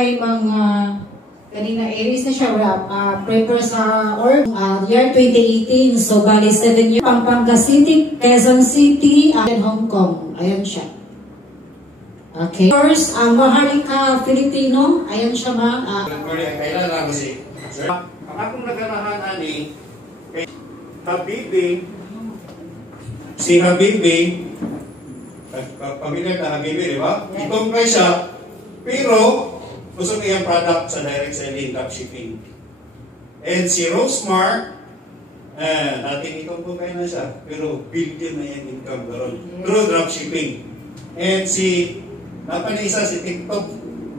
Ay mga kanina areas na siya prepare sa year 2018. So bali 7 years. Pampanga City, Quezon City, and Hong Kong. Ayan siya. Okay. First, Maharlika Filipino. Ayan siya ma. Kailan lang kasi. Sir, ang akong naganahan ani kay Habibi. Si Habibi, pamilya na Habibi, di ba? Itong kay siya, pero gusto ko yung product sa direct selling, dropshipping. And si Rosemar, natin itong po kayo na siya, pero billion na yung income karon through dropshipping. And si, isa si TikTok,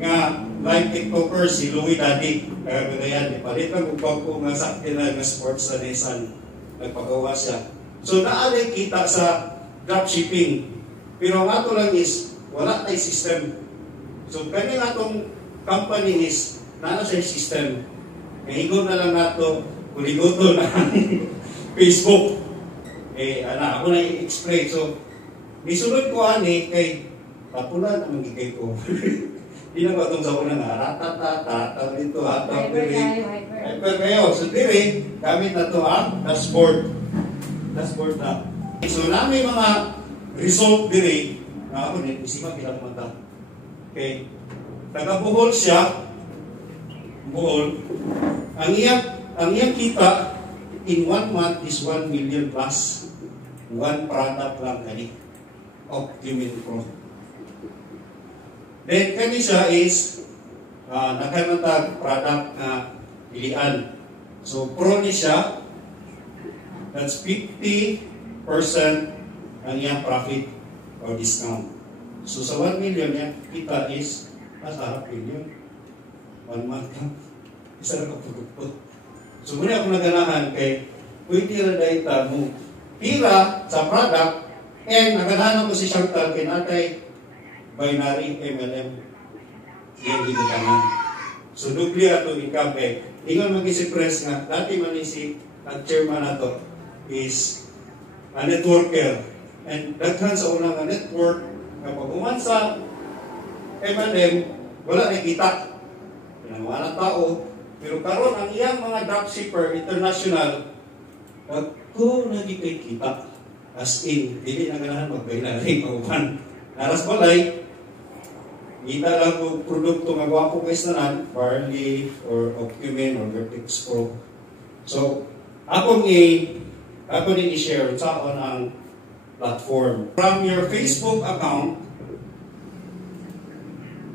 nga live TikToker, si Louie Daddy, kagagayan, ipalit lang upang ko nga sakti na sports sa Nissan, nagpagawa siya. So naalay kita sa dropshipping, pero ang ato lang is, wala tayo system. So kanya nga itong company is nana sa system. Ngayon na lang nato, kuligoto na Facebook. Ako na i-explain. So, nisunod ko ani kay tapunan ang magigay ko. Di na ba itong sa una nga, ratatata, dito, hatap, diri. Hyper kayo. So, diri, gamit na ito dashboard. Dashboard na. So, namin mga result diri, na ako, isipan kilang mata. Okay. Taga-Bohol siya, Bohol. Ang iyang kita in 1 month is 1 million plus. One product lang kani. Optimin Pro. Then kani siya is nagkanatag product na pilian. So Pro ni siya, that's 50% ang iyang profit or discount. So sa 1 million yan, kita is nasa harap million. 1 month lang. Isa na produkto. So muna ako naganahan kay pwede na dahil mo pira sa product and naganahan ko si Chantal kay natay binary MLM. Yan gigitanan. So dubli ato income kay ingon mag-isipres nga dati man si chairman nato is a networker and daghan sa unang network nga pag sa MLM, wala na kita. Pinangawa ng tao. Pero karon ang iyang mga dropshipper international, pagko nagikay kita. As in, hindi na ganahan mag-binary paupan. Naras balay, kita lang kung produkto nga gwapo kayo sananan, barley, or Optimin, or Vertex Pro. So, ako ni i-share sa ang platform. From your Facebook account,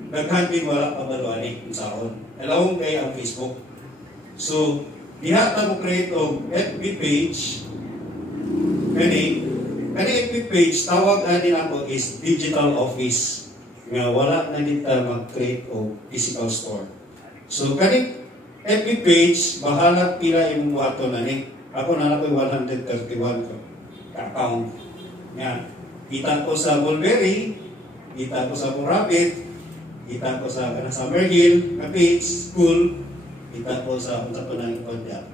naghantin wala kabaluani sa akon. Alawang kayo ang Facebook. So, diha ta mo create og FB page. Kani FB page, tawag din ako is digital office. Nga wala na dito mag-create og physical store. So, kani FB page, bahala pila imong buhaton na ni. Ako na nakoy 131 account. Yan. Kita ko sa Mulberry, kita ko sa Rabbit, kita ko sa Summerhill, page, school, kita ko sa punta ko ng Ikondia.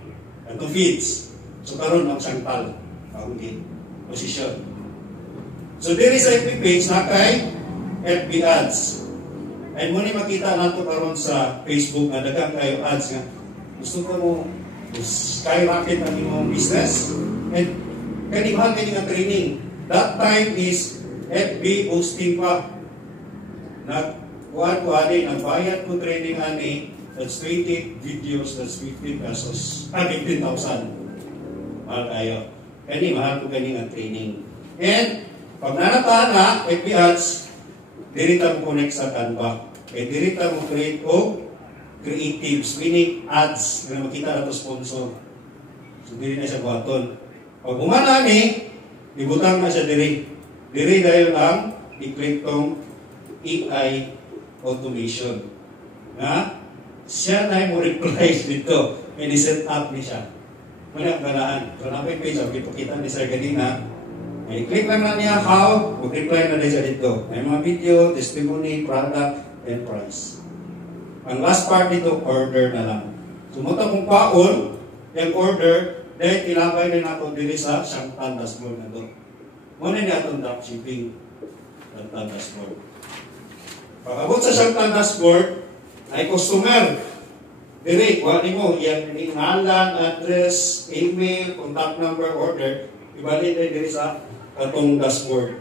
Ito feeds. So karon ang Chantal, okay, position. So diri sa FB page na kay FB ads. Ay mo ni makita nato karon sa Facebook na daghang kayo ads nga gusto ko mo skyrocket ang imong business and kanibhan kini nga training. That time is FB posting pa. Nagbayad ko training ani, that's 20 videos, that's 15 pesos, 15,000. Mahal kayo. Kani, mahal ko ganing ang training. And, pag nanatahan na, FB ads, dirita mo connect sa Canva. Dirita mo create o creatives, meaning ads, na makita na ito sponsor. So, diri na siya buhaton. Pag umana ni, ibutang na siya diri. Diri dahil ang i-click tong AI automation. Siya na yung reply dito. May set up ni siya. Muna ang ganaan. So, napay page, ipakita ni Sir kanina. May click lang na niya how, mag-reply na siya dito. May mga video, testimony, product, and price. Ang last part dito, order na lang. Sumunta kong paon, yung order, dahil ilabay rin ako dili sa Chantal dashboard na ito. Muna niya itong dropshipping Chantal dashboard. Pag-abot sa Chantal dashboard, ay customer. Dire, kuha mo, yung ngalan, address, email, contact number, order, ibalik na dire sa atong dashboard.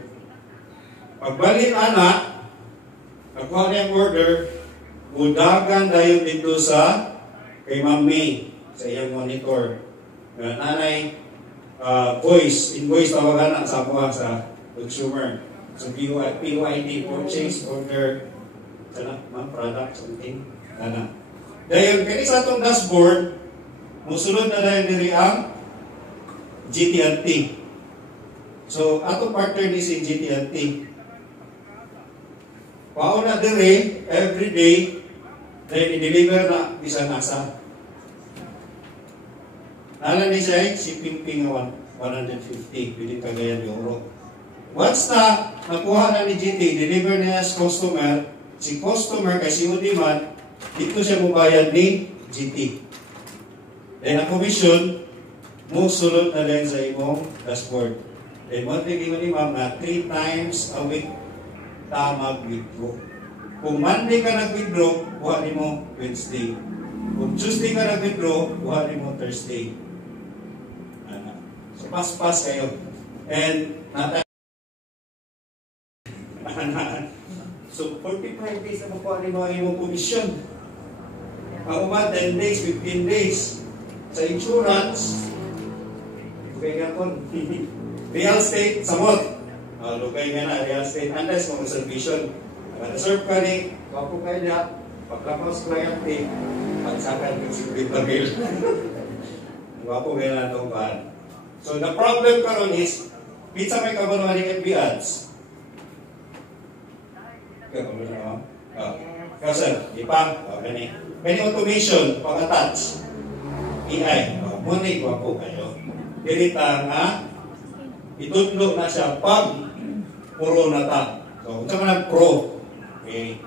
Pagbalik ana, nakuha niya ang order, budagan dayon dito sa kay Ma'am May, sa iyang monitor. Nanay, invoice tawagan na sa kuha sa consumer. So, PYD, purchase, order, ma'am, product, something. Dahil kaya sa itong dashboard, musunod na dahil diri ang GT&T. So, atong partner ni si GT&T. Pauna diri, every day, dahil i-deliver na isang asa. Nala ni siya, shipping fee nga 150, piling Cagayan de Oro. Once na nakuha na ni GT, deliver niya sa customer, si customer kay si Udiman, dito siya mubayad ni GT. Then ang commission, mo sulod na din sa imong dashboard. Then mo tingin ni ma'am na 3 times a week ta mag-withdraw. Kung Monday ka nag-withdraw, kuha ni mo Wednesday. Kung Tuesday ka nag-withdraw, kuha ni mo Thursday. So pas-pas kayo. And so 45 days na makuha ni mga imong commission. Ang umat, 10 days, 15 days. Sa insurance, lugay nga po. Real estate, samot. Lugay nga na, real estate, unless kung reservation. Reserve ka ni, wapo kayo niya, pagkapos client ni, pagsakan yung secret na bill. Wapo kayo na itong bahan. So the problem karon is, pizza may kabanuan ng FB ads. Kasi, ipang, gani. May automation, pang-attach. AI, munig wapo kayo. Dirita nga, itudlo na siya pag puro na ta. So, kung saan pro. Okay.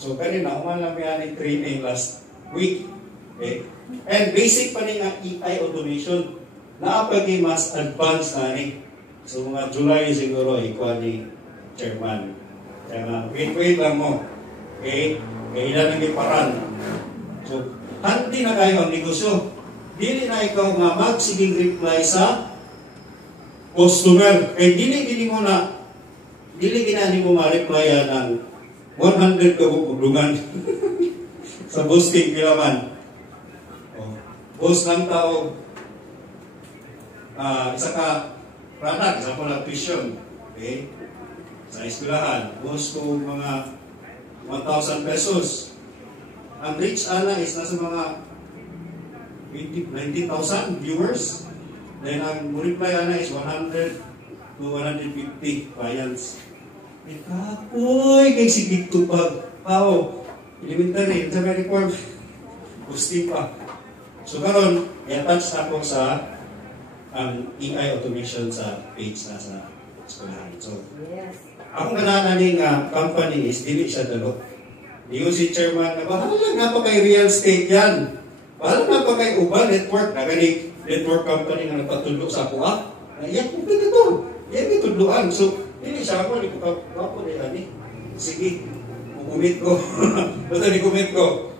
So, kanina, umalang may training last week. Okay. And basic pa rin ang AI automation. Naapagay mas advanced na ni. So, mga July siguro, ikuha ni Chairman. Kaya wait lang mo. Okay? Kaya ilan ang iparan. So, handi na kayo ang negosyo. Dili na ikaw nga magsiging reply sa customer. Kaya dili mo na, dili ginani mo ma-replyan ng 100 kabukudungan sa boosting kilaman. Boss ng tao, isa ka product, isa ko na tuition. Okay? Sa eskwelahan, boss ko mga 1,000 pesos. Ang reach ana is nasa mga 90,000 viewers. Then ang reply ana is 100 to 150 clients. Kapoy, kay sigit tupag. Pao, elementary, sa may record. Gusti pa. So karon, i-attach ako sa AI automation sa page na sa eskwelahan. So, akong kanananing company is dili siya dalo. Yung si chairman na bahala na pa kay real estate yan. Bahala na pa kay uban network. Nagani network company nga nagpatudlo sa kuha. Iyan kung ito. Iyan itudloan. So, hindi siya ako. Hindi ko kapo nila ni. Sige, kumit ko. Basta ni kumit ko.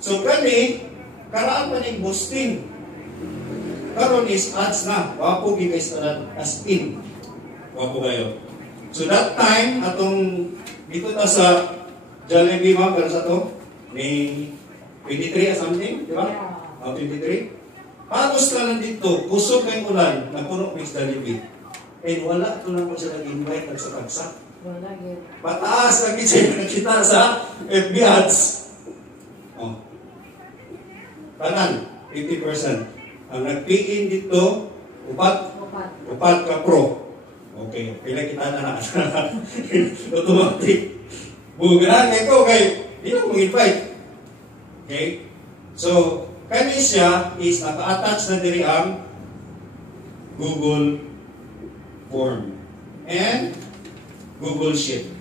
So, kani, karaan pa ng boosting. Karon is ads na. Wapo guys as in. Wapo kayo. So that time, atong dito ta sa Jollibee ma'am, pero sa to, ni 23 or something, di ba? Yeah. 23. Pagos ka lang dito, kusog kayong ulan, napuno mix Jollibee. And wala ito lang po siya nag-invite nagsakagsak. Wala yun. Pataas lagi siya nakita sa FB ads. Oh. Tanan, 50%. Ang nag-pay-in dito, upat ka pro. Okay, pila kita na automatic. Bugan ko kay di na mo invite. Okay? So, kani siya is naka-attach na diri ang Google Form and Google Sheet.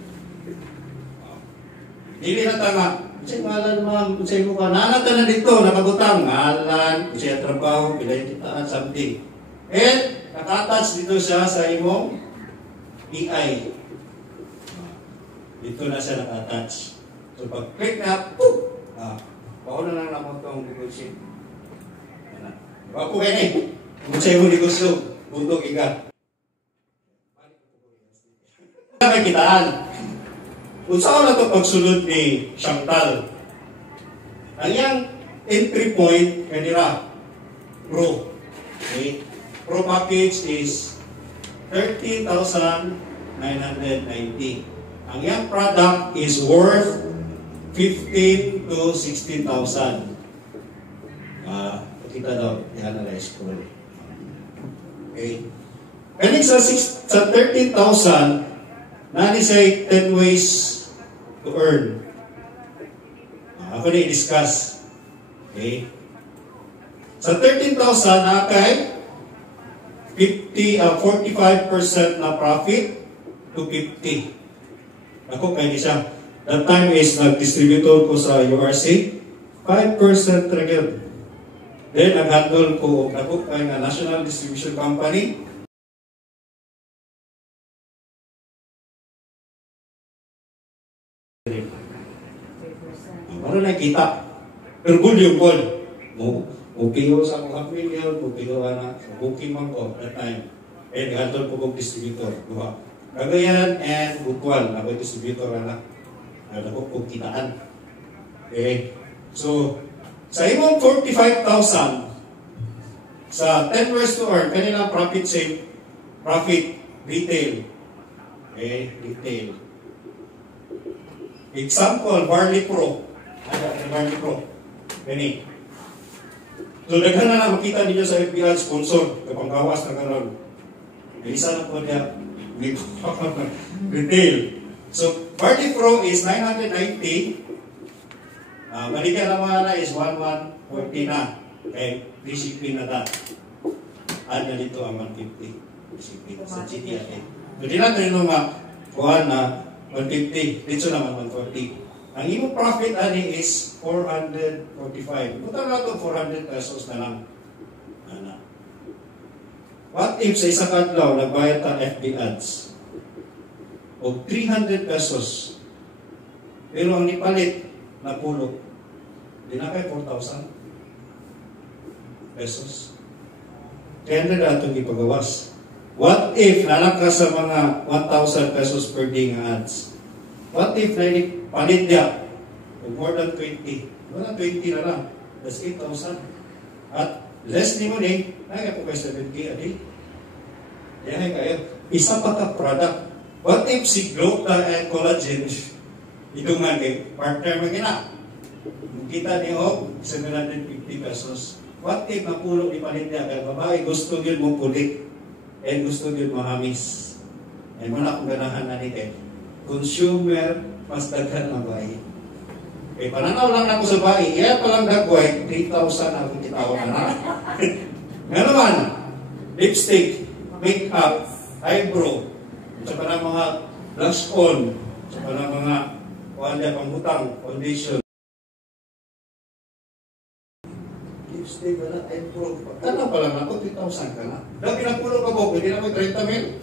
Dili na tanga. Unsay ngalan ma'am, unsay mo ka nanata na dito nakabutang ngalan, unsay trabaho, pila kitaan something. And naka-attach dito siya sa imong AI. Dito na siya naka-attach. So pag-click na, poop! Pauna lang naman itong negosyo. Ako kayo eh. Kung sa'yo mo negosyo, bundok ikat. May kitaan. Kung saan na ito pagsulod ni Chantal, ang iyang entry point kanila, Pro. Okay? Pro package is 30,990. Ang iyang product is worth 15 to 16,000. Kita daw, i-analyze ko. Okay. Kanig sa 13,000, nani say 10 ways to earn. Ako na i-discuss. Okay. Sa 13,000, nakay 45% na profit to 50. Ako kaya siya. That time is nag-distributor ko sa URC, 5% trigger. Then, nag-handle ko ako kaya nga National Distribution Company. Para nakita. Pero good yung goal. Upiyo sa mga million, upiyo na sa booking man ko that time. And nag-handle ko kong distributor. Cagayan and Butuan, ako distributor na. Ako kong kitaan. Okay. So, sa imong 45,000 sa 10 ways to earn, kanilang profit save, profit retail. Okay, retail. Example, Barley Pro. Barley Pro. Gani. So, daghan na makita ninyo sa FB sponsor, kapanggawas na karon. Isa na po niya, retail. So, Barley Pro is 990. Balikan naman na is 1140 na. Okay, free shipping na ta. Add na dito ang 150. Shipping sa GTI. So, di natin rin kuhaan na 150. Dito naman 140. Ang imong profit ani is 445. Buta na ito 400 pesos na lang. What if sa isang adlaw nagbayad ta FB ads o 300 pesos pero ang nipalit na pulo di na kay 4,000 pesos 300 na itong ipagawas. What if nalang ka sa mga 1,000 pesos per day nga ads? What if palit niya more than 20? Wala 20 na lang. That's 8,000. At less ni mo ni, nagay po kay 7K a day. Yan kayo. Isa pa ka product. What if si Glota and Collagen, ito nga kay partner mo gina? Kita niyo, 750 pesos. What if napulo ni palit niya? Kaya babae, gusto yun mong pulit. And gusto yun mahamis. And wala akong ganahan na ni kay consumer, mas daghan na bae. Eh, pananaw lang ako sa bae. Iya palang dagway, 3,000 na akong kitawag na. Nga naman, lipstick, make-up, eyebrow, sa parang mga blush on, sa parang mga kuhalya panghutang, foundation. Lipstick, wala, eyebrow. Pagkana pa lang ako, 3,000 ka na. Dahil pinapulo ka po, pwede na ko 30 mil.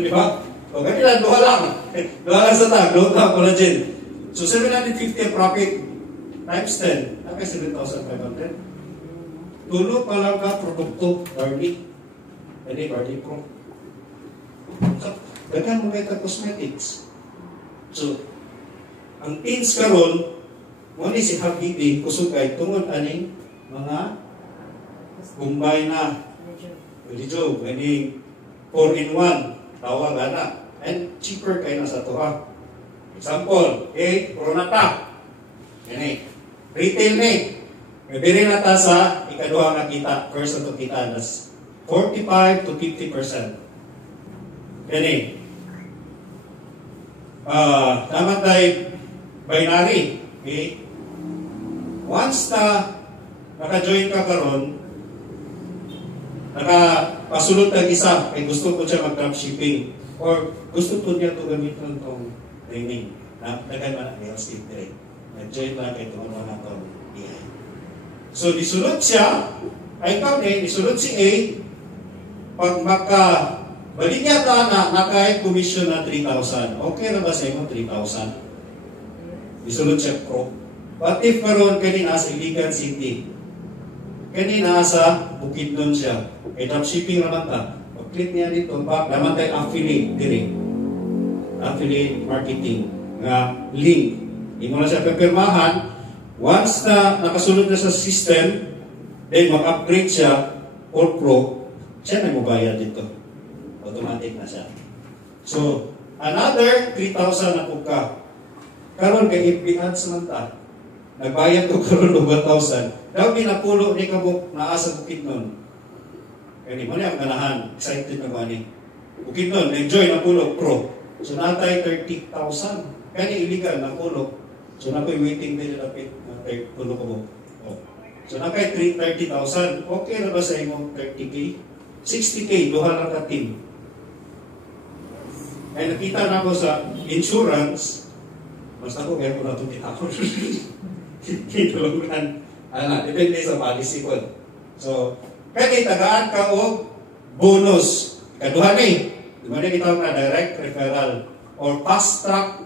Di ba? O, kanila, duha lang. Duha lang sa tag, Glota, Collagen. So, 750 ang profit times 10, nakay 7,500. Tulo pa lang ka produkto, Barley. Hindi, Barley Pro. So, daghan mo kayo cosmetics. So, ang teens karon, muna si Habibi, kusugay, tungod aning mga kumbay na. Religion, aning 4-in-1, tawag na. And cheaper kayo na sa tuha. Example, Coronata. Yan retail ni. Mabili na ta sa ikaduha nga kita, first na kita, that's 45 to 50%. Yan dapat tayo binary. Okay? Once na naka-join ka karon, nakapasulot ng isa, ay gusto ko siya mag-dropshipping or gusto ko niya ito gamitin itong training. Nagdagan man ang real estate trade. Nag-join lang kayo itong ano na itong AI. So, disulot siya, ay ikaw disulot si A, pag balik niya ta na nakain commission na 3,000. Okay na ba sa inyo 3,000? Isulod siya Pro. What if karon kanina sa Iligan City? Kanina sa Bukidnon siya. Kay dropshipping naman ta. Pag-click niya dito, naman tayo affiliate diri. Affiliate marketing nga link. Imo na siya pipirmahan. Once na nakasunod na sa system, then mag-upgrade siya or Pro, siya na mabayad dito. Automatic na siya. So, another 3,000 na po ka. Karon kay FB Ads man ta. Nagbayad ko karon og 1,000. Daw ginapulo ni kabuk naa sa Bukidnon. Kani mo ni ang ganahan, excited na ba ni? Bukidnon, enjoy na pulo Pro. So natay 30,000. Kani illegal na pulo. So na ko'y waiting din na pulo ko mo. Oh. So na kay 30,000. Okay na ba sa imo 30K? 60K, duha lang ka team. Ay nakita na ko sa insurance, basta ko kaya ko na itong kitapon. Kitulungan. Depende sa policy ko. So, kaya tagaan ka o bonus. Kaduhan eh. Diba na kitawag na direct referral or fast track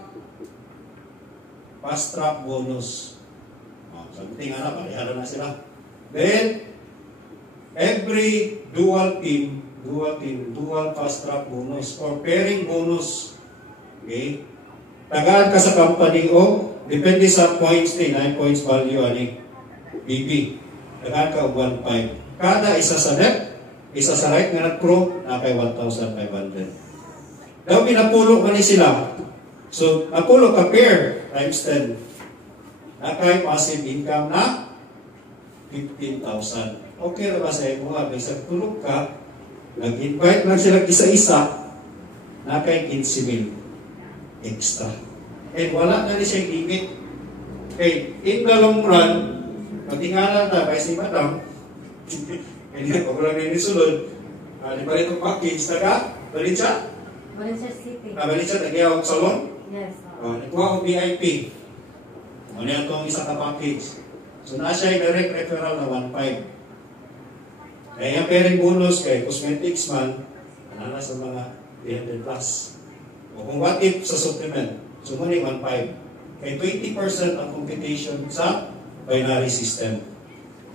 bonus. Sagutin nga na, parehara na sila. Then, every dual fast track bonus or pairing bonus. Okay? Tagaan ka sa company o depende sa points ni, 9 points value ani BB. Tagaan ka og 1.5. Kada isa sa left, isa sa right nga nag-pro na kay 1,500. Daw pinapulo man ni sila. So, napulo ka pair times 10. Na kay passive income na 15,000. Okay na ba sa imo nga? Bisag tulog ka, nag-invite lang sila isa-isa, na kay 15,000 extra. And wala na ni siyang limit. Okay, in the long run, matingalan na, kaya si Madam, kaya pag lang na inisulod, di ba itong package, balik siya? Valencia City. Balik siya, nag-iawag salon? Yes. Nagkuha ko VIP. Ano yan itong isang package. So, na siya yung direct referral na 1.5. Kaya yung pairing bonus kay cosmetics man, ano sa mga 300 plus. O kung what if sa supplement, so muna 1.5. Kaya 20% ang computation sa binary system.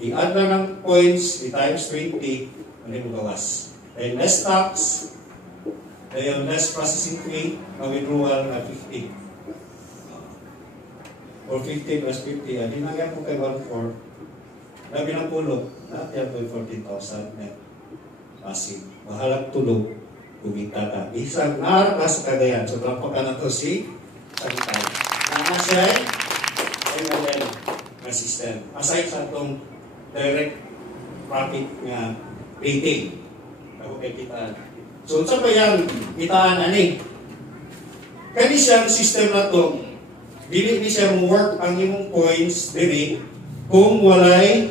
I-add lang ng points, i-times 20, ano yung gawas. Kaya less tax, kaya less processing fee, withdrawal na 50. Or 50 plus 50, hindi na yan po kay 1.4. Labi ng pulo, natin po 14,000 net. Passive. Mahalang tulog, kumita ka. Isang narap sa Cagayan. So, trampa ka na to si Sagitay. Nana siya ay MLM na system. Aside sa itong direct profit nga rating. Ako kay kitaan. So, saan ba yan kitaan ani? Kani siyang system na to, dili ni siya work ang imong points diri kung walay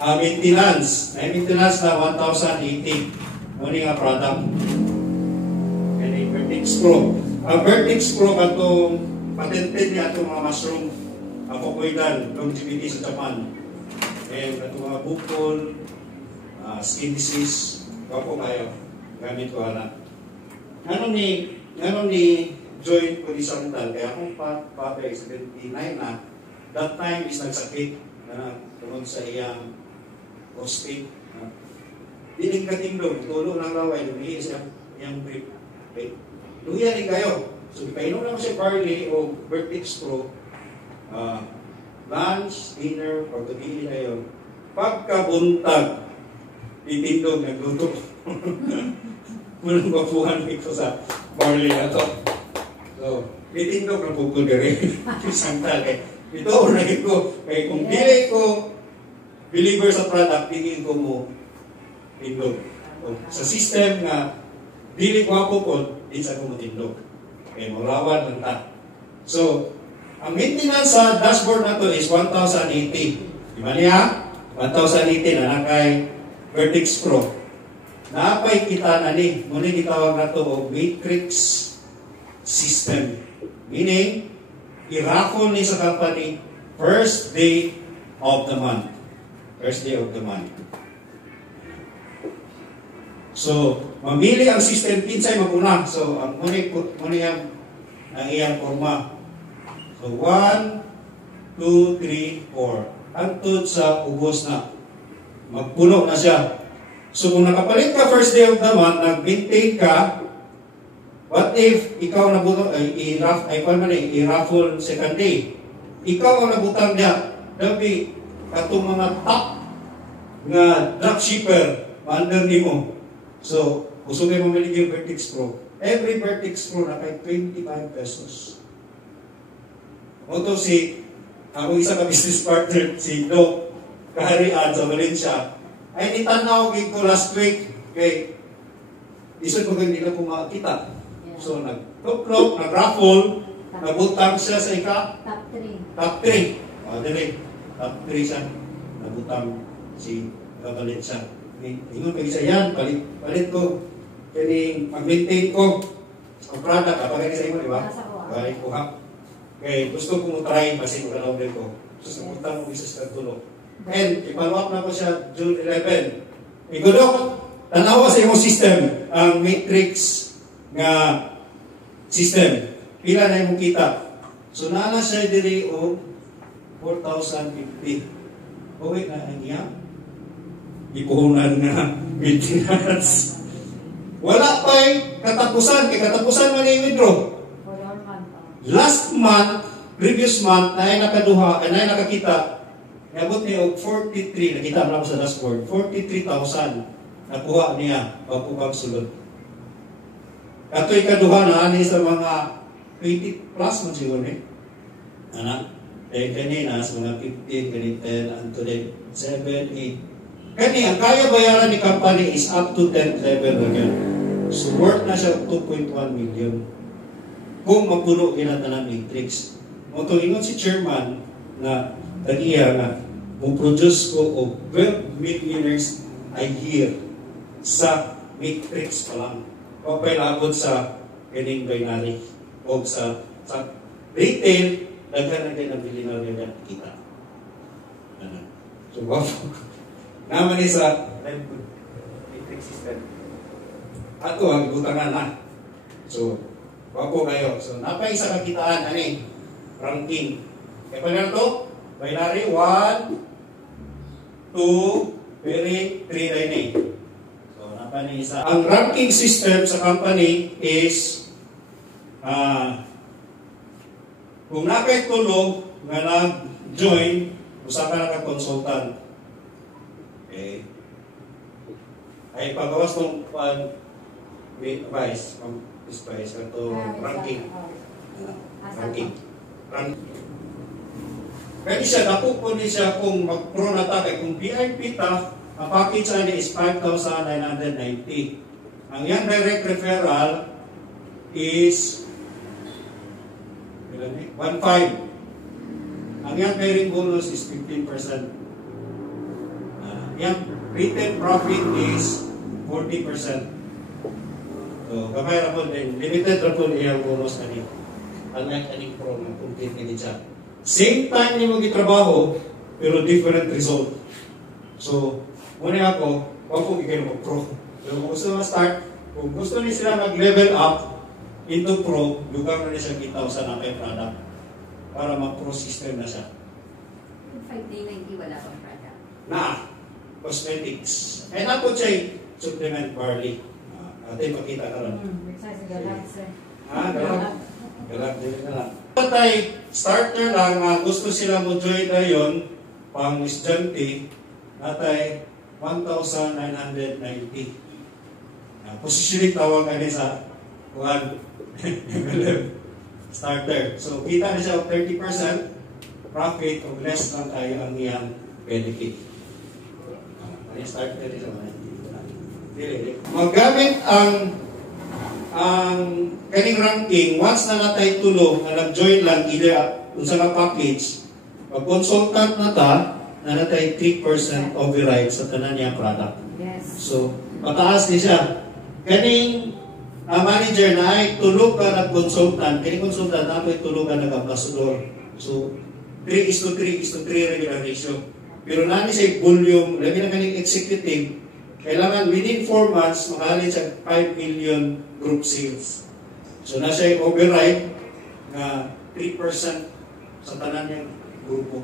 maintenance. May maintenance na 1,080. Muni nga product. Kani Vertex Pro. Ang Vertex Pro katong patented niya itong mga mushroom apokoidan longevity sa Japan. And itong mga bukol, skin disease, wapo kayo. Gamit ko na. Ano ni joint horizontal, kaya akong papay 79 na, that time is nagsakit na tungkol sa iyang prostate. Dinig katindog, tulo ng laway, lumihi siya iyang brief. Okay. Luhiyan din kayo. So, ipainom naman siya barley o Vertex Pro, lunch, dinner, pagkagiin na yun. Pagkabuntag, titindog, nagluto. Munang bapuhan ko sa barley na to. So, titindog na pupul ka rin. Sangtal eh. Ito, unahin ko. Kaya kung dili ko believer sa product, tingin ko mo tindog. So, sa system nga, dili ko ako po, di sa ko mo tindog. Kaya marawan lang ta. So, ang maintenance sa dashboard na to is 1,080. Di ba niya? 1,080 na kay Vertex Pro. Naapay kita na ni, muna gitawag na to o matrix system. Meaning, irakon ni sa company first day of the month. First day of the month. So, mamili ang system kinsay maguna. So, ang muna ang iyang forma. So 1, 2, 3, 4. Antod sa ubos na. Magpuno na siya. So kung nakapalit ka first day of the month, nag-maintain ka, what if ikaw nabutang, i-raffle second day? Ikaw ang nabutang niya. Dabi, katong mga top nga dropshipper, under ni mo. So, gusto kayo mamili yung Vertex Pro. Every Vertex Pro na kay 25 pesos. Oto ako isa ka business partner, si Doc Kaharian sa Valencia, ay nitanaw ko last week, kay iso ko hindi na ko makakita. So, nag-clock, nag-raffle, nabutang siya sa Top 3. Top 3. Dali. Top 3 siya. Nabutang si Valencia. Ingon pa isa yan, palit ko. Kaya mag-maintain ko ang product. Kapag sa imo, di ba? Balik ko ha. Okay, gusto ko mo try kasi kung order ko. So, sa utang mo isa sa tulog. And, i-follow up na ko siya June 11. Igodok, tanawa sa imo system, ang matrix nga system. Pila na yung kita. So, naala siya diri o 4,050. Okay na ang iya. Ipuhunan nga maintenance. Wala pa'y katapusan. Kaya katapusan man yung withdraw. Last month, previous month, na ay nakaduha, na ay nakakita, nabot niya og 43, nakita mo sa dashboard, 43,000 nakuha niya pagpupag sulod. Kato'y kaduha na ani sa mga 20 plus man siguro eh. Anak, dahil kanina sa mga 15, ganit 10, and today 7, 8. Kani, ang kaya bayaran ni company is up to 10th level na yan. So, worth na siya 2.1 million. Kung mapuno kinatanan matrix. Moto ingon si chairman na tagiya na mo-produce ko o 12 millionaires a year sa matrix pa lang. O pailabot sa ganing binary o sa retail, daghan na din ang bilinaw niya kita. So, wow. Naman sa matrix system. Ato ang butangan na. So, wapo kayo. So, napaisa kakitaan, ranking. Kaya pa na ito, binary, 1, 2, 3, 9. So, napaisa. Ang ranking system sa company is, kung nakay tulog, nga nag-join, usa ka na ka-consultant. Okay. Ay, pagawas ng advice, Spice atau ranking. Kaya siya, dako po ni siya kung mag-pro na takay. Kung VIP ta, ang package niya is 5,990. Ang yan direct referral is 1.5. Ang yan pairing bonus is 15%. Yan retail profit is 40%. So, kamay rapon din. Limited rapon iyang bonus ani. Unlike aning pro na complete ni siya. Same time ni mo gitrabaho, pero different result. So, muna ako, wag ko ikaw mag-pro. So, kung gusto ma-start, kung gusto ni sila mag-level up into pro, lugar na siya kita sa nakay product para mag-pro system na siya. 5,990 wala pang product. Na, cosmetics. And ako siya supplement barley. Ate, pakita ka lang. Galak. Galak din ka lang. Patay, starter lang, gusto sila mo join na yun, pang estudyante, natay 1,990. Positioning tawag ka sa starter. So, kita na siya of 30%, profit o less lang tayo ang iyang benefit. Starter siya man. Magamit ang kaning ranking once na natay tulong na nag-join lang either sa nga package, pag-consultant na ta na natay 3% override sa tanan niya product. Yes. So, pataas ni siya. Kaning manager na ay tulog ka nag-consultant, kaning consultant na ay tulog ka nag-ambassador. So, 3:3:3 regular ratio. Pero nani siya volume, labi na kaning executive, kailangan within 4 months, makahalin siya 5 million group sales. So, na siya override na 3% sa tanan niyang grupo.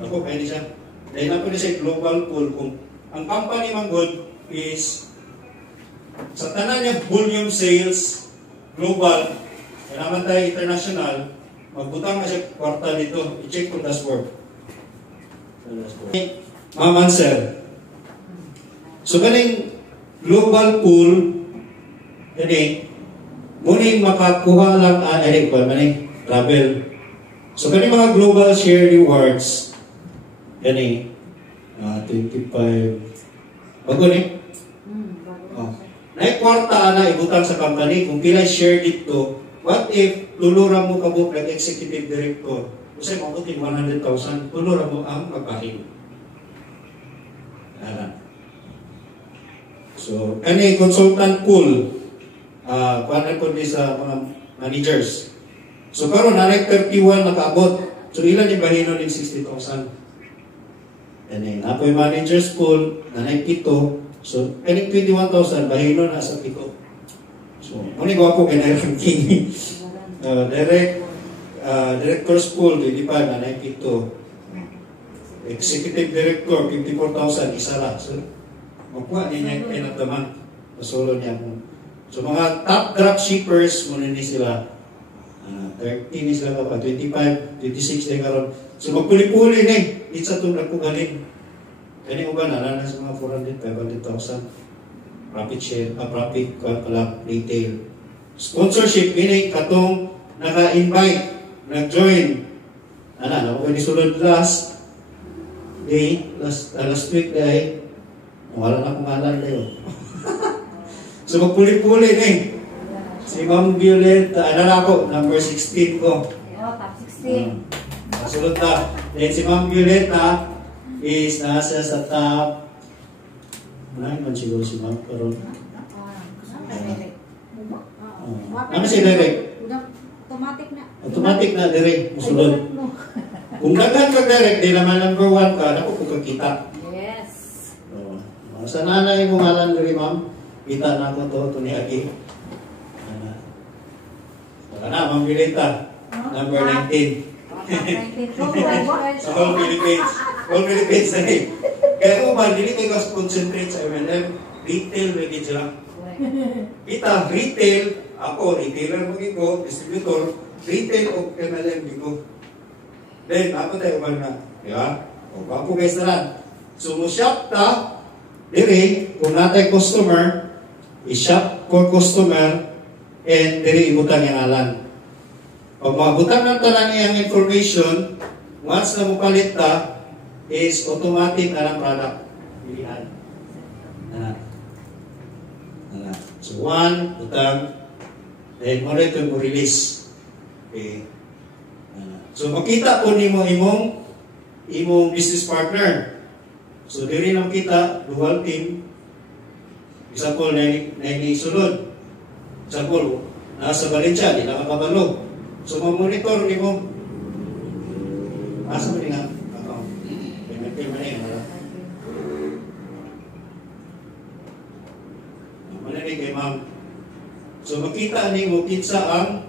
Ako, kaya siya. Dahil na po siya global pool. Kung ang company manggod is sa tanan niya volume sales, global, kailangan tayo international, magbutang na siya kwarta dito. I-check ko dashboard. Ma'am answer. So, galing global pool, gani, muning makakuha lang, travel. So, galing mga global share rewards, gani, 25, bago ni? Oh. Naikwarta na ibutang sa company, kung pila share dito, what if luluran mo kabuk ng executive director? Kasi mabuting 100,000, luluran mo ang magbahin. So, kani consultant pool, kuhaan ko din sa mga managers. So, karon na 31 nakaabot. So, ilan yung bahino ng 60,000? Kani, apoy managers pool, na 7. So, kani 21,000, bahino na sa 7. So, muni ko ako kaya ranking. Director's pool, hindi pa na 7. Executive director, 54,000, isa lang. So, makuha niya yung end of the month. Masolo niya mo. So, mga top drop shippers, muna ni sila. 30 ni sila ka pa, 25, 26 na karon. So, magpuli-puli ni. Di sa itong nagpugaling. Kani mo ba, nalala sa mga 400, 500,000. Profit share, profit pala, retail. Sponsorship, ini katong naka-invite, nag-join. Ako ni sulod last week dahil wala na akong alam tayo. So magpuli-puli ni. Si Ma'am Violet, ako, number 16 ko. Top 16. Masulot na. Then si Ma'am Violet is nasa sa top. Ano siguro si Ma'am karon? Ano si Derek? Automatic na Derek. Musulod. Kung dagan ka Derek, di naman number 1 ka, naku kung kakita. Yes. Sa nanay mo ngalan diri Ma'am, kita na ako to ni Aki. Kana Ma'am Vileta, number 19. Sa whole Philippines. Whole Philippines na eh. Kaya kung ba, dili kayo concentrate sa M&M, retail lagi sila. Kita, retail, ako, retailer mo ko, distributor, retail o MLM ko. Then, ako tayo ba na? Diba? O, ako guys na lang. So, mo-shop ta, diri, kung natay customer, i-shop for customer, and diri ibutang yung alan. Pag mabutang ng tanan niyang information, once na mupalit ta, is automatic na lang product. Pilihan. So, 1, butang, then mo rin mo release. Okay. So, makita po nimo imong business partner. So, diri nang kita, dual team. Example, na sulod. Example, nasa Valencia, di na makabalo. So, mamonitor nimo. Asa mo nga? Payment na yun. Manani kay ma'am. So, makita nimo kinsa ang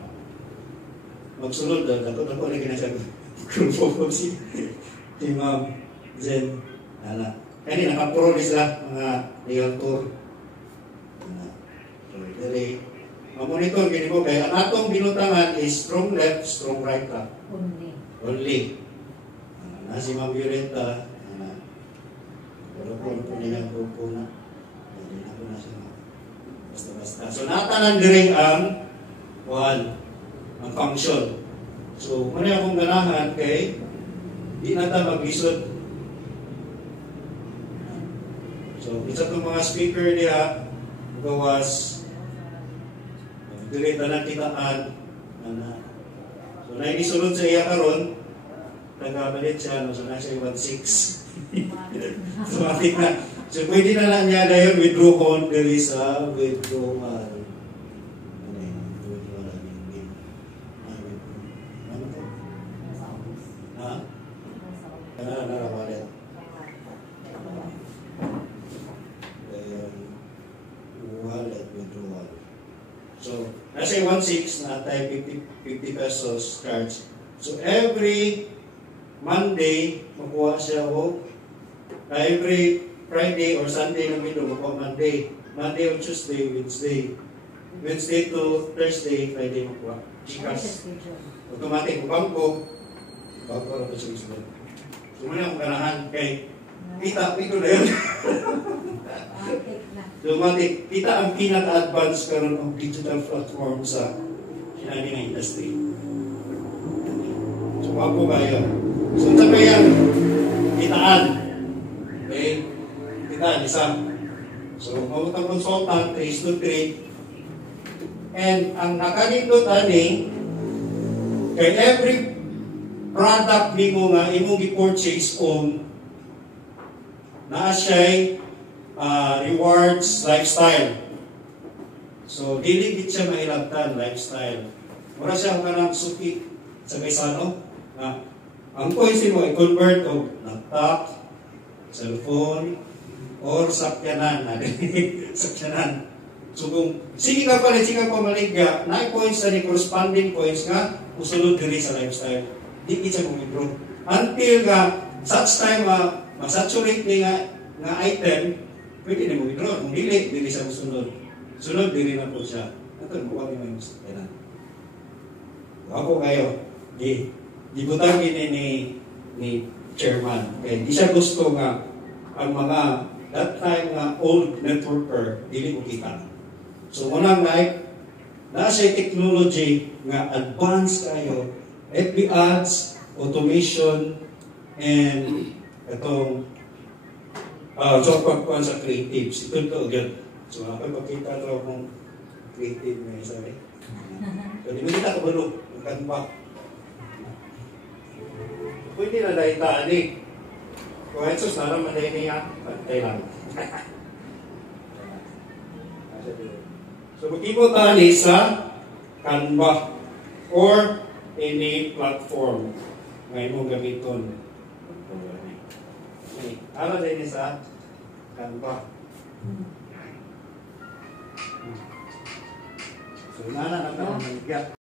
magsulod. Ako na ginasag. Grupo ko si Ma'am Zen. Kani nakapuro sila mga realtor. Dali, mamonitor gini mo kaya ang atong binutangan is strong left, strong right ka. Only. Si Ma'am Violeta, pero po nila grupo na. Hindi na po na siya. Basta-basta. So, natanan din ang ang function. So, muna akong ganahan kay di na ta mag-lisod. So, isa itong mga speaker niya gawas dili tanan kitaan so nainisulod sa iya karon nagabalit siya so na siya 1.6 so matik na so pwede na lang niya dayon withdraw on dili sa withdrawal So, nasa 1.6 na tayo 50 pesos charge. So every Monday, makuha siya o every Friday or Sunday na window, makuha Monday. Monday or Tuesday, Wednesday. Wednesday to Thursday, Friday makuha. Chikas. Automatic, bangko na po siya isla. So muna ang ganahan kay kita, ito na yun. So automatic, kita ang pinaka-advance karon ng digital platform sa kinani ng industry. So ako kayo. So ito yan, kitaan. Okay? Kitaan, isa. So, mabutang consultant, trace to trade. And ang nakalindot ani, kay every product ni mo nga imong i-purchase on, naa siya'y rewards lifestyle. So, dili gid siya mahilabtan lifestyle. Mura siya kanang suki sa kaysano na ang points mo i-convert og laptop, cellphone, or sakyanan. Sakyanan. So kung sige ka pala, sige ka pamaligya, na points na ni corresponding points nga, usulod diri sa lifestyle. Di kita mo i-draw. Until nga, such time masaturate ni nga item, pwede na mo i-draw. Kung dili sa usulod. Sunod, dili na po siya. Ito, mukha ni may sakyanan. Ako kayo, di butang gini ni chairman. Kaya di siya gusto nga ang mga that time nga old networker, dili mo kita. So, unang nasa technology nga advanced kayo, FB ads, automation, and itong job pagkuhan sa creatives. Ito again. So, ako ipakita ito akong creative na isa rin. So, di mo kita kabalo, ang kanba. Pwede na dahil taan eh. Kung ito, sana manay niya, pantay lang. So, mag-ibot tali sa Canva or any platform ngayon mong gamiton. Okay. Ara din sa Canva. So, nana na ka mag-igat.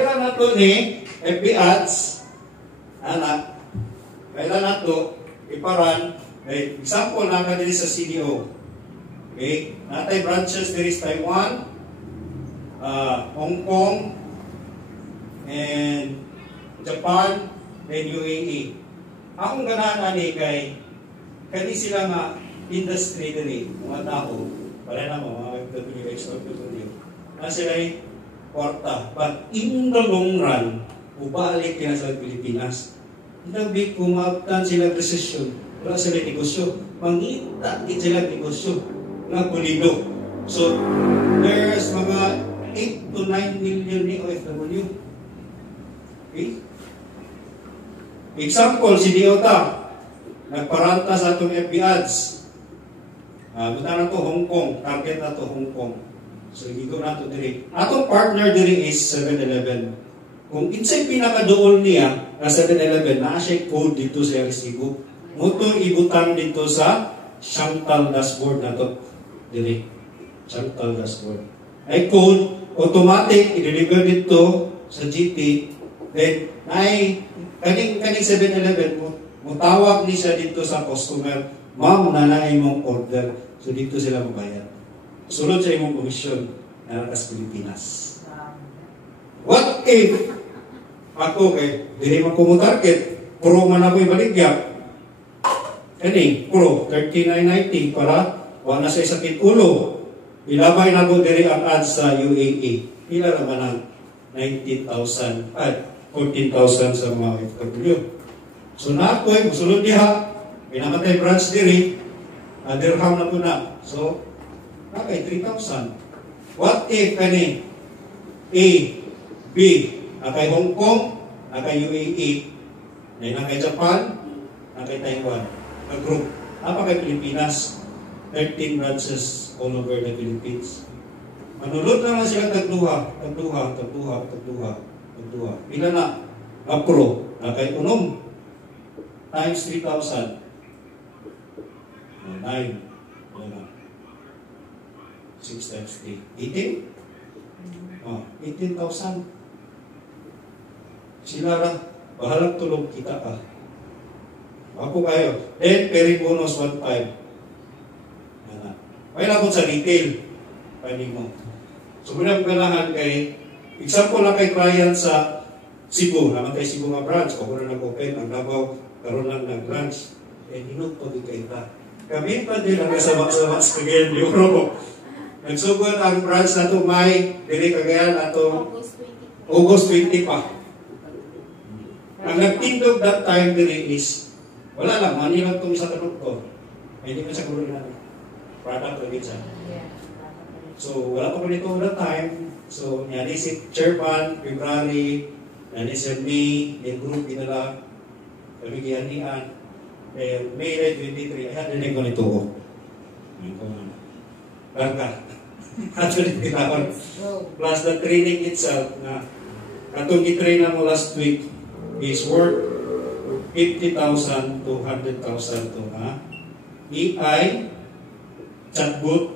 Kailan na ito ni FB Ads, anak, kailan na ito iparan. Example na ka din sa CDO. Okay? Natay branches there is Taiwan, Hong Kong, and Japan, and UAE. Akong ganahan ani kay kani sila nga industry diri, mga tao, para na mga FW expert ko dito. Na sila ay kwarta. But in the long run, ubalik kaya sa Pilipinas. Hindi kumaptan sila recession. Wala sila negosyo. Mangita sila negosyo na pulido. So, there's mga 8 to 9 million ni OFW. Okay? Example, si Diota, nagparanta sa atong FB ads. Buta na to Hong Kong. Target na to Hong Kong. So, gigo na to diri. Atong partner diri is 7-Eleven. Kung insay pinakadool niya na 7-Eleven, naa siya code dito sa resibo. Muto ibutang dito sa Chantal dashboard na to. Dili. Chantal dashboard. Ay code, automatic, i-deliver dito sa GT. Then, kaning 7-Eleven, mutawag ni siya dito sa customer, ma'am, nanay mong order. So, dito sila mabayad. Sunod sa imong komisyon na nakas Pilipinas. What if ako dili man ko mo target, pro man ako ibaligya. Kani, pro, 39.90 para wala sa sakit ulo. Ilabay na ko diri ang ads sa UAE. Pila naman ang 19,000 at 14,000 sa mga FW. So na ako musulod diha, pinamatay branch diri, dirham na po na. So, nakay 3,000. What if kani A, B, nakay Hong Kong, nakay UAE, nakay Japan, nakay Taiwan, group. Apa kay Pilipinas? 13 branches all over the Philippines. Manulod na sila tagduha. Pila na? Apro, nakay unom. Times 3,000. 9. 6 times 3. 18? 18,000. Sila ra, bahalang tulog kita ka. Ako kayo. Then, peri bonus 1.5. May lakot sa retail. Pwede mo. So, muna ganahan kay, example lang kay client sa Cebu, naman kay Cebu nga branch, kung na nag-open, ang Davao, karoon lang nag-branch. Hinug pa din kayo ta. Kami pa din ang kasabak-sabak sa Cagayan de Oro. Nagsugod ang branch na ito, may dili Cagayan ato August 20 pa. Ang nagtindog that time dili is, wala lang, mani lang itong isa tanong ko. Hindi man sa kulo na product o gitsa. So, wala pa ko nito that time. So, yan si Chairman, February, yan si May, yung group ginala, kami gihanian. May 23, ayan din ko nito. Bangka. Actually, tinakon. Plus the training itself, na katong i-train na mo last week is worth 50,000 to 100,000 to AI, chatbot,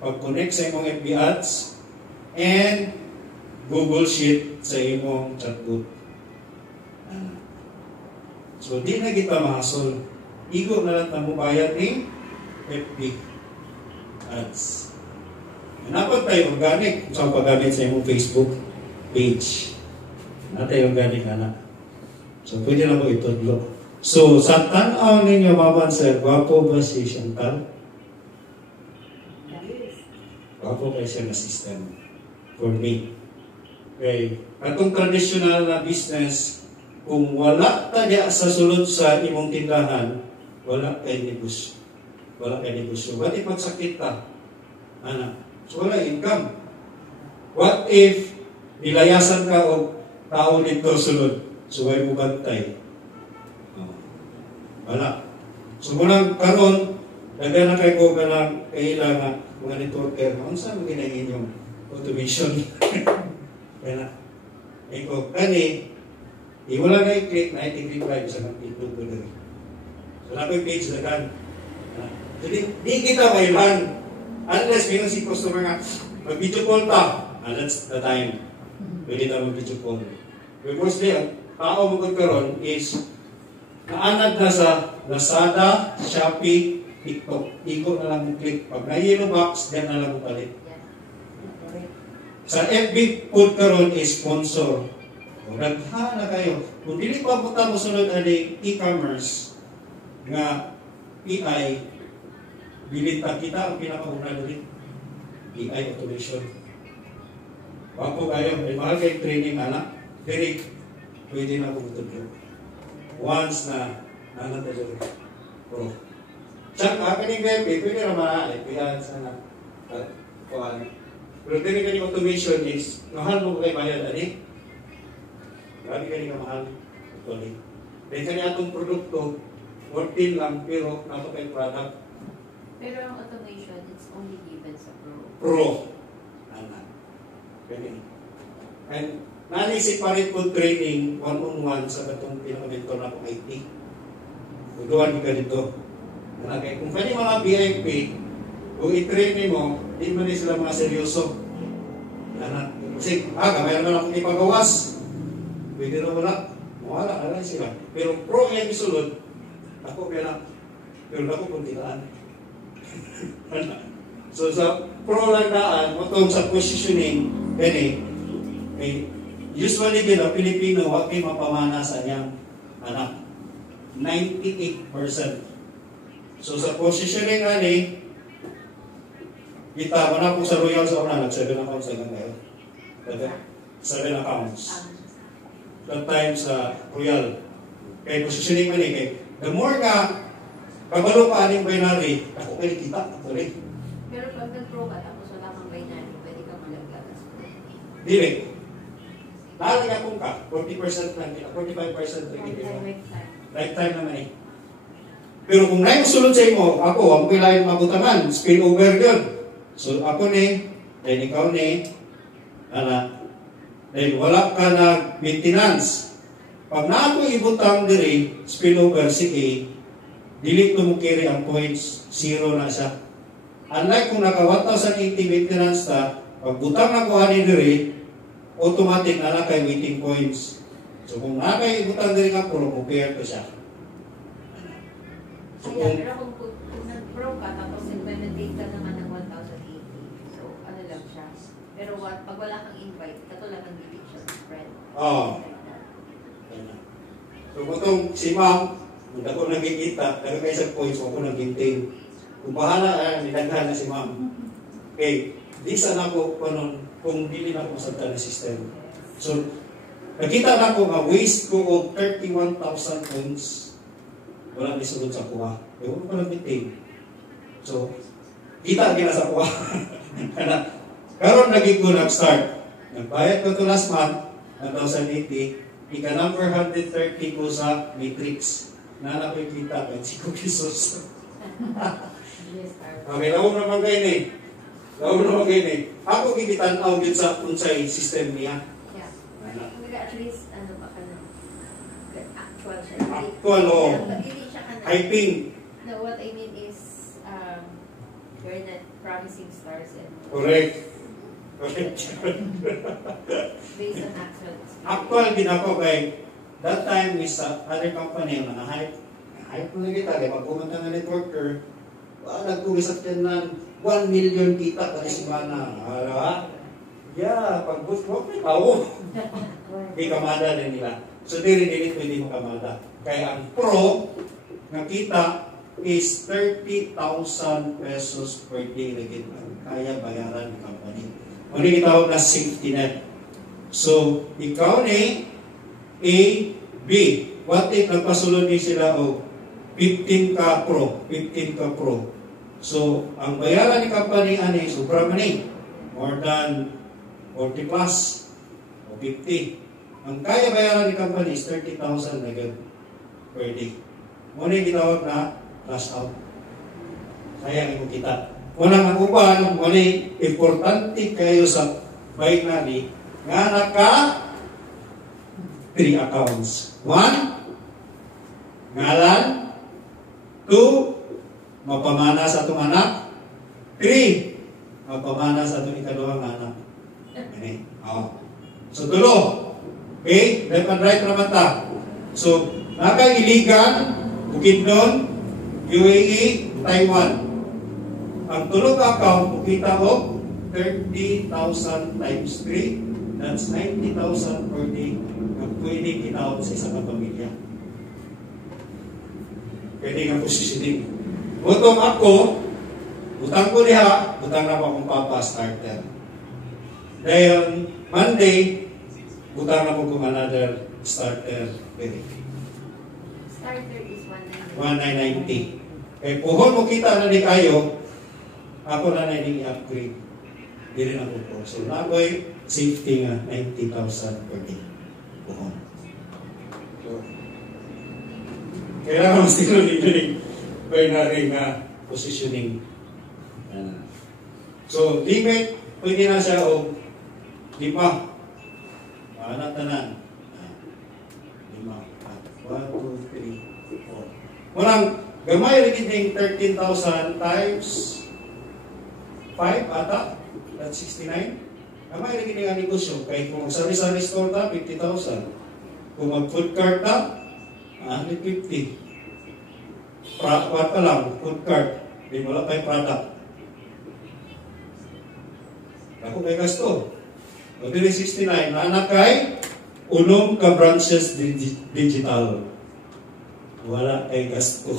pag-connect sa imong FB ads, and Google Sheet sa imong chatbot. So, di na kita mahasol. Igo na lang na mo bayad ng FB ads. Dapat tayo organic sa paggamit sa imong Facebook page. Natay organic anak. So, pwede na mo itudlo. So, sa tanaw ninyo, Maman Sir, gwapo ba si Chantal? Gwapo kayo siya na system for me. Okay. Atong traditional na business, kung wala tayo sa sulod sa imong tindahan, wala kay negosyo. Wala kay negosyo. Ba't ipagsakit ka? So, wala income. What if nilayasan ka o tao dito sulod? So, ay mo bantay. Wala. So, munang karon, daga na kayo ko ka ng kailangan mga networker. Ano saan mo ginagin yung automation? Kaya na. Eko, kani, wala na i-click na i-click live sa mag-include ko na rin. So, na ko yung page na kan. Jadi, di kita mailan. Unless mayroon si customer nga, mag-video call ta. That's the time. Pwede na mag-video call. Because ang tao mo karon is naanad na sa Lazada, Shopee, TikTok. Iko na lang mo click. Pag na-yellow box, yan na lang mo palit. Sa FB food karon is sponsor. Nagha na kayo. Kung dili pa po mo sunod ani e-commerce nga AI, bilita kita ang pinakauna dali. AI automation. Wapo kayo, may mahal kayong training anak. Direct, pwede na po ito. Once na nanatalo pro. Tsaka, kaning BP, pwede na maaalik. Kaya sana, pero din kaning automation is, mahal mo kayo bayad, ani? Grabe kaning mahal. Actually. Then kaning atong produkto, 14 lang, pero nato kay product. Pero ang automation, it's only given sa Pro. Pro. Anak. Ganyan. And, nani-separate po training one-on-one sa katong pinakabentor na kong IT. Uduan ka dito. Okay. Kung pwede mga VIP, kung i-training mo, di mo sila mga seryoso. Anak. Kasi, kamay naman akong ipagawas. Pwede na wala. Mawala na lang sila. Pero pro yan isulod, ako kaya na, pero ako kung tilaan. So, sa pro lang daan, matong sa positioning, usually bilang Pilipino, wag kayo mapamana sa niyang anak. 98%. So sa positioning ani, kita mana po sa Royal sa una, nag-7 accounts na lang kayo. 7 accounts. That time sa Royal. Kaya positioning man kay the more nga, kabalo pa aning binary, ako kayo kita. Actually. Pero pag nag-pro ka, tapos wala kang binary, pwede kang malaglagas. Dili. Nalagay akong ka, 40% lang, 45% lang kita. Lifetime naman eh. Pero kung na yung sulod sa imo, ako, ang kailangan mabutangan, spillover yun. So ako ni, then ikaw ni, then wala ka na maintenance. Pag na ako ibutang diri, spillover si A, dili ko mo carry ang points, 0 na siya. Unlike kung naka 1,080 maintenance ta, pag butang na ko ani diri, automatic na kay waiting points. So kung nakay butang diri ka pro, prepare ko siya. So Kaya, pero kung nag-pro ka, tapos implementate ka naman ng 1,080. So, ano lang siya. Pero pag wala kang invite, katulad ng delete siya sa spread. Oo. So kung si ma'am, kung ako nagkikita, nagkakay sa points, ako nag-maintain. Kung bahala, nilaghan na si ma'am. Okay, di sana ako kung dili na ako masabta na system. So, nakita na ko nga waste ko og 31,000 points. Wala ni sulod sa kuha. Ewan ko nag-maintain. So, kita gina sa kuha. Karon lagi ko nag-start. Nagbayad ko to last month, 1,080. Ika number 130 ko sa matrix. Nana ko yung kita, 25 pesos. Okay, lawag naman kayo ni. Lawag naman kayo ni. Ako gigitan-aw yun sa unsay system niya. Yeah. At least, ano ba ka na? Actual siya. Actual, oo. Hindi siya ka na. Hyping. No, what I mean is, you're not promising stars and Correct. Correct. based on actual experience. Actual din ako kay that time is other company na hype. Hype na kita kay pag pumunta ng networker, nagtulisap yan ng 1 million kita kada semana. Hala? Yeah, pag book mo, di kamada din nila. So dili pwede mo kamada. Kaya ang pro na kita is 30,000 pesos per day rin ang kaya bayaran ng company. Muli kitawag na safety net. So, ikaw ni A, B. What if nagpasulod ni sila o 15 ka pro, 15 ka pro. So, ang bayaran ni company ani sobra man ni more than 40 plus o 50. Ang kaya bayaran ni company is 30,000 na gud per day. Muna gitawag na cash out. Sayang mo kita. Unang ang uban, muna importante kayo sa binary nga naka 3 accounts. 1, ngalan. 2, mapamana sa itong anak. 3, mapamana sa itong ikaduhang anak. Okay. So, tulo. Okay? Left and right naman ta. So, naka-iligan, Bukidnon, UAE, Taiwan. Ang tulog account, kukita ko, 30,000 times 3. That's 90,000 per day na pwede kitawag sa isang pamilya. Pwede nga positioning. Butong ako, butang ko diha, butang na akong papa starter. Dahil Monday, butang na ko kung another starter pwede. Starter is 1,990. Kaya puhon mo kita na di kayo, ako na i-upgrade. Di rin ako po. So, nakoy safety nga 90,000 per day. Puhon. So, kailangan mas tinulog-tulig binary nga positioning. So, limit, pwede na siya o 5. Anak tanan. 5. 1, 2, 3, 4. Walang gamay rin 13,000 times 5 ata. That's 69. Gamay rin ang negosyo. Kahit kung sari-sari store ta, 50,000. Kung mag-food cart ta, 150. What pa lang, food cart. Di wala pa yung product. Ako may gasto. O 69, anak kay unom ka branches digital. Wala kay gasto.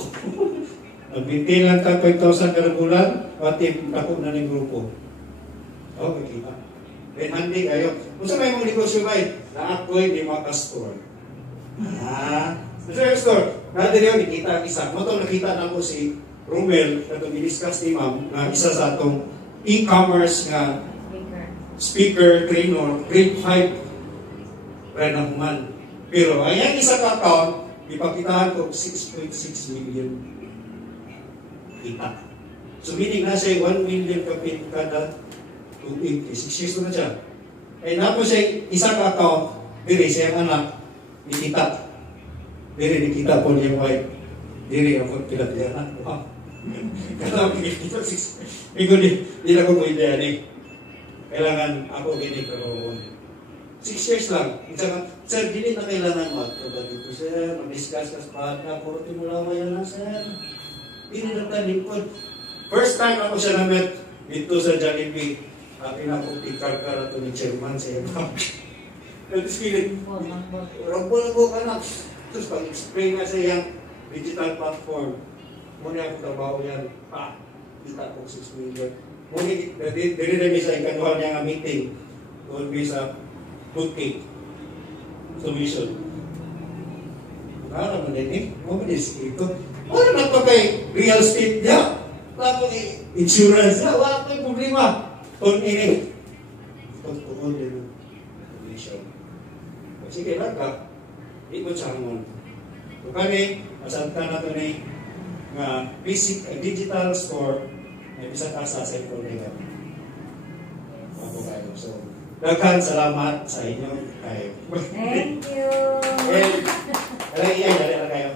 Nagbinti lang ka 5,000 kada bulan, pati ako na ng grupo. Okay, kita. Then handi kayo. Kung sa may mga negosyo ba na ako'y di makastore. Sa store, natin yun, nakita ang isa. Matong nakita na ko si Romel, na itong i-discuss ni ma'am, na isa sa itong e-commerce nga speaker, trainer, grade 5 rin ang human. Pero ayan isa ka account, ipakitahan ko 6.6 million kita. So meaning na siya 1 million kapit kada 280. 6 years na siya. Ay napo siya isa ka account, diri siya ang anak, nikita. Diri nikita po niya wife. Diri ako pilat niya anak. Wow. Kaya kita 6. Ikaw di na ko mo ideya ni. Kailangan ako gini pero 6 years lang. Sir, dili na kailangan magtrabaho dito, sir. Mag-discuss kas pa na, puro timulawa yan lang, sir. Dili na tayo lingkod. First time ako siya na-met dito sa Jollibee. Pinapuktikar-kar ito ni chairman sa iyo. Tapos kilit, rambo ka na. Tapos pag-explain na sa iyang digital platform, muna ako trabaho yan, kita ko 6 million. Muna, dili sa ikaduhan niya nga meeting, doon sa booking, submission. Ano naman din eh, mabilis ito. Ano na pa kay real estate niya? Wala kay insurance niya, wala kay problema. Kung ini, pagtuon din submission. Sige lang ka, ikot sa hamon. So kani, masanta na ito ni digital store na isang asa sa ito nila. Ako kayo. So, daghan salamat sa inyo kayo. Thank you! Dali kayo.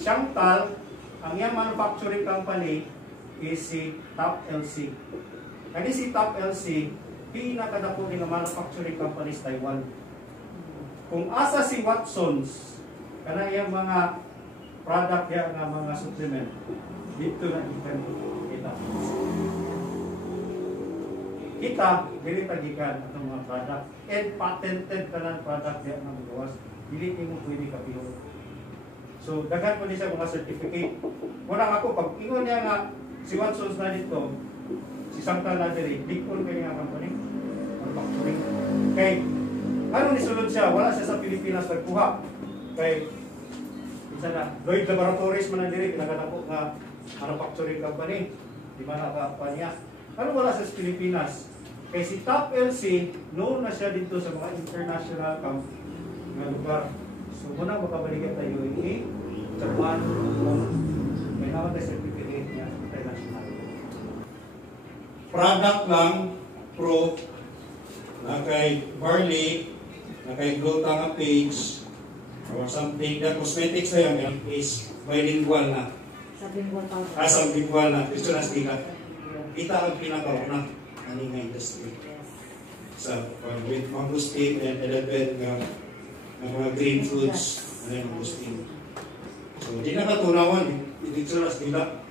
Chantal, ang iyang manufacturing company is si Top LC. Kani si Top LC, pinakadako ng manufacturing company sa Taiwan. Kung asa si Watsons, kana iyang mga product ya nga mga supplement, dito na kita. Kita, dili tagikan atong mga product and patented kanan product ya nga magawas. Dili mo pwede kapilo. So, daghan po niya mga certificate. Muna ako, pag ingon niya nga si Watsons na dito, si Chantal na diri, bigkol kayo nga company, manufacturing. Kay, ano nisulod siya? Wala siya sa Pilipinas nagkuha. Kay, isa na, Lloyd Laboratories man na diri, pinagandako nga manufacturing company. Di ba nakakuha niya? Ano wala sa Pilipinas? Kay si Top LC, known na siya dito sa mga international camp na lugar. So, muna makabalikan tayo Japan, may naman tayo certificate niya international. Product lang, proof, na kay barley, na kay glutang page, or something, the cosmetics na yan is bilingual na. Sa bilingual na. Gusto na sila. Kita ang pinakauna aning nga industry. Sa with mangustin and 11 nga mga green foods, ano yung mangustin. So, di na katunawan, dito na sila.